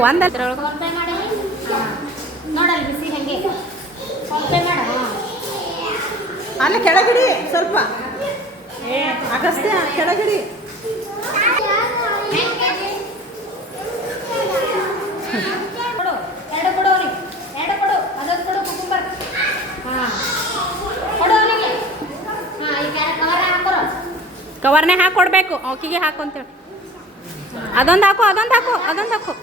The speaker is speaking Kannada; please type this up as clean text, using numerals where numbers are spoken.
ಒಂದ ಫೋನ್ ಪೇ ಮಾಡಿ ನೋಡಲ್ಲ ಬಿಸಿ ಹೆಂಗೆ ಫೋನ್ ಪೇ ಮಾಡ ಅಲ್ಲ ಕೆಳಗಿಡಿ ಸ್ವಲ್ಪ ಅಗಸ್ತ್ಯ ಕೆಳಗಿಡಿ ಕೊಡು ಎರಡು ಕೊಡು ಅವನಿಗೆ ಎರಡು ಕೊಡು ಅದೊಂದು ಕೊಡು ಕುಕುಂಬರ್ ಹಾಂ ಕೊಡು ಅವನಿಗೆ ಹಾಂ ಈ ಕವರ್ ಹಾಕೋರು ಕವರ್ನೇ ಹಾಕಿ ಕೊಡಬೇಕು ಅವಕಿಗೆ ಹಾಕು ಅಂತೇಳಿ ಅದೊಂದು ಹಾಕು